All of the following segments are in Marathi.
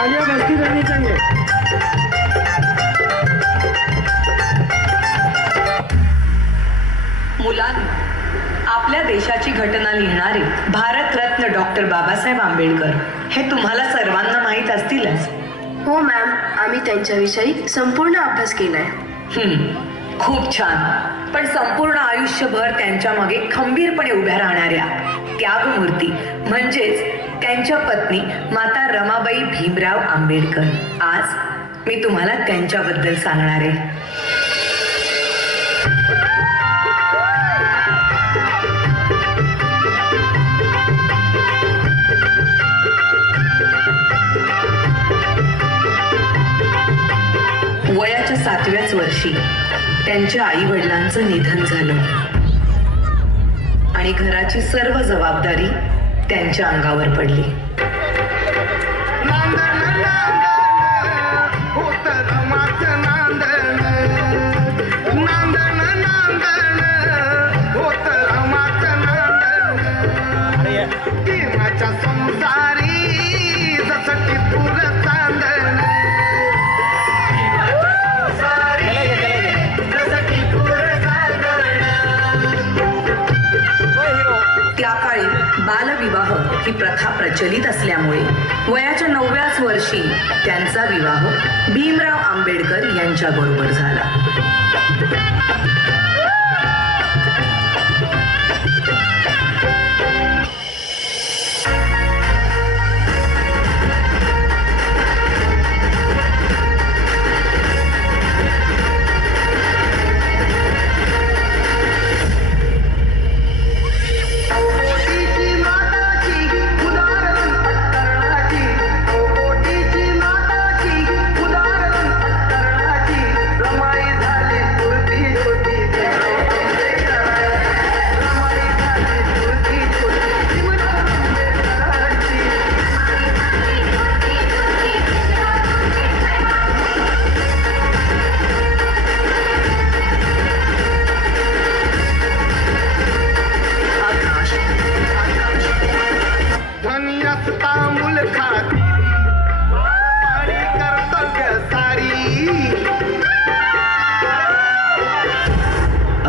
तालियां बजती रहनी चाहिए। मुलांनो आपल्या देशाची घटना लिहिणारे भारतरत्न डॉक्टर बाबासाहेब आंबेडकर हे तुम्हाला सर्वांना माहीत असतीलच. हो मॅम आम्ही त्यांच्याविषयी संपूर्ण अभ्यास केलाय. हम्म, खूप छान. पण संपूर्ण आयुष्यभर त्यांच्या मागे खंबीरपणे उभ्या राहणाऱ्या त्यागमूर्ती म्हणजेच त्यांच्या पत्नी माता रमाबाई भीमराव आंबेडकर. आज मी तुम्हाला त्यांच्याबद्दल सांगणार आहे. वयाच्या सातव्याच वर्षी त्यांच्या आई वडिलांचं निधन झालं. आणि घराची सर्व जबाबदारी त्यांच्या अंगावर पडली. नांदा नांदा होत प्रथा प्रचलित असल्यामुळे वयाच्या नवव्याच वर्षी त्यांचा विवाह भीमराव आंबेडकर यांच्याबरोबर झाला.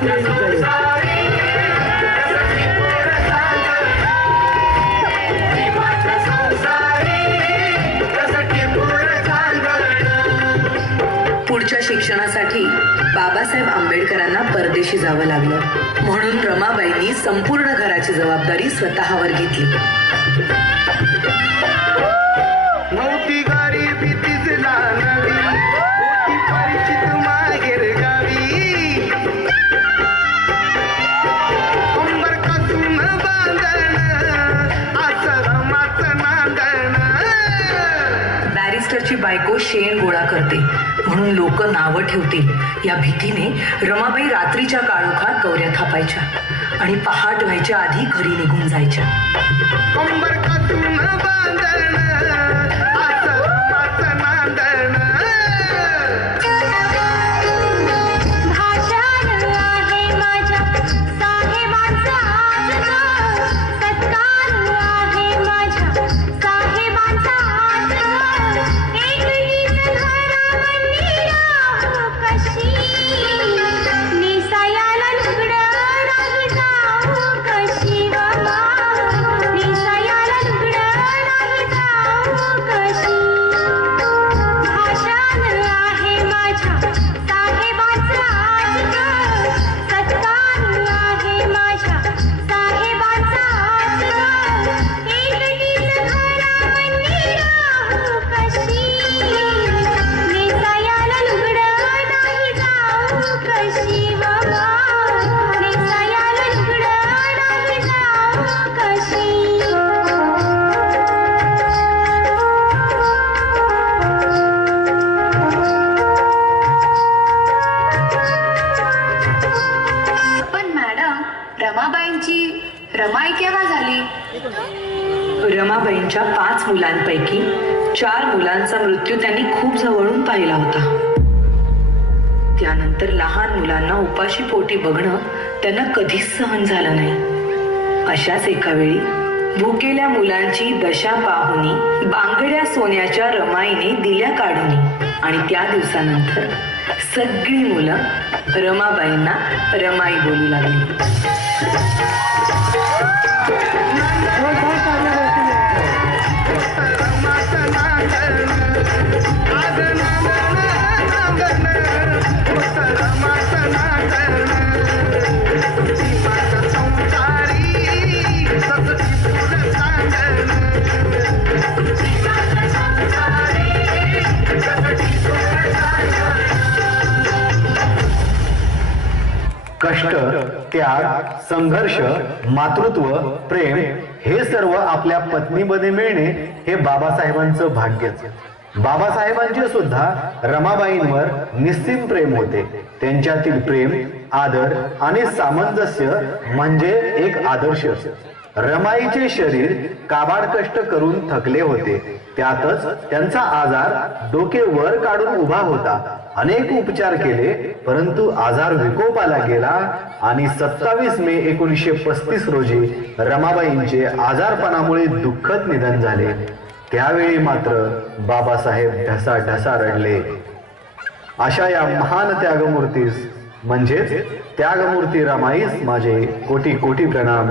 पुढच्या शिक्षणासाठी बाबासाहेब आंबेडकरांना परदेशी जावं लागलं. म्हणून रमाबाईंनी संपूर्ण घराची जबाबदारी स्वतःवर घेतली. करते. म्हणून लोक नावं ठेवतील. या भीतीने रमाबाई रात्रीच्या काळोखात गौऱ्या थापायच्या आणि पहाट व्हायच्या आधी घरी निघून जायच्या. रमाबाईंच्या पाच मुलांपैकी चार मुलांचा मृत्यू त्यांनी खूप जवळून पाहिला होता. त्यानंतर लहान मुलांना उपाशी पोटी बघणं त्यांना कधीच सहन झालं नाही. अशाच एका वेळी भुकेल्या मुलांची दशा पाहुनी बांगड्या सोन्याच्या रमाईने दिल्या काढून आणि त्या दिवसानंतर सगळी मुलं रमाबाईंना रमाई बोलू लागली. na na na na त्याग संघर्ष मातृत्व प्रेम हे सर्व आपल्या पत्नीमध्ये मिळणे हे बाबासाहेबांचं भाग्यच. बाबासाहेबांचे सुद्धा रमाबाईंवर निस्सीम प्रेम होते. त्यांच्यातील प्रेम आदर आणि सामंजस्य म्हणजे एक आदर्श रमाईचे शरीर काबाड कष्ट करून थकले होते. त्यातच त्यांचा आजार डोके वर काढून उभा होता. अनेक उपचार केले परंतु आजार विकोपाला गेला आणि सत्तावीस मे एकोणीसशे पस्तीस रोजी रमाबाईंचे आजारपणामुळे दुःखद निधन झाले. त्यावेळी मात्र बाबासाहेब ढसा ढसा रडले. अशा या महान त्यागमूर्तीस म्हणजेच त्यागमूर्ती रमाईस माझे कोटी कोटी प्रणाम.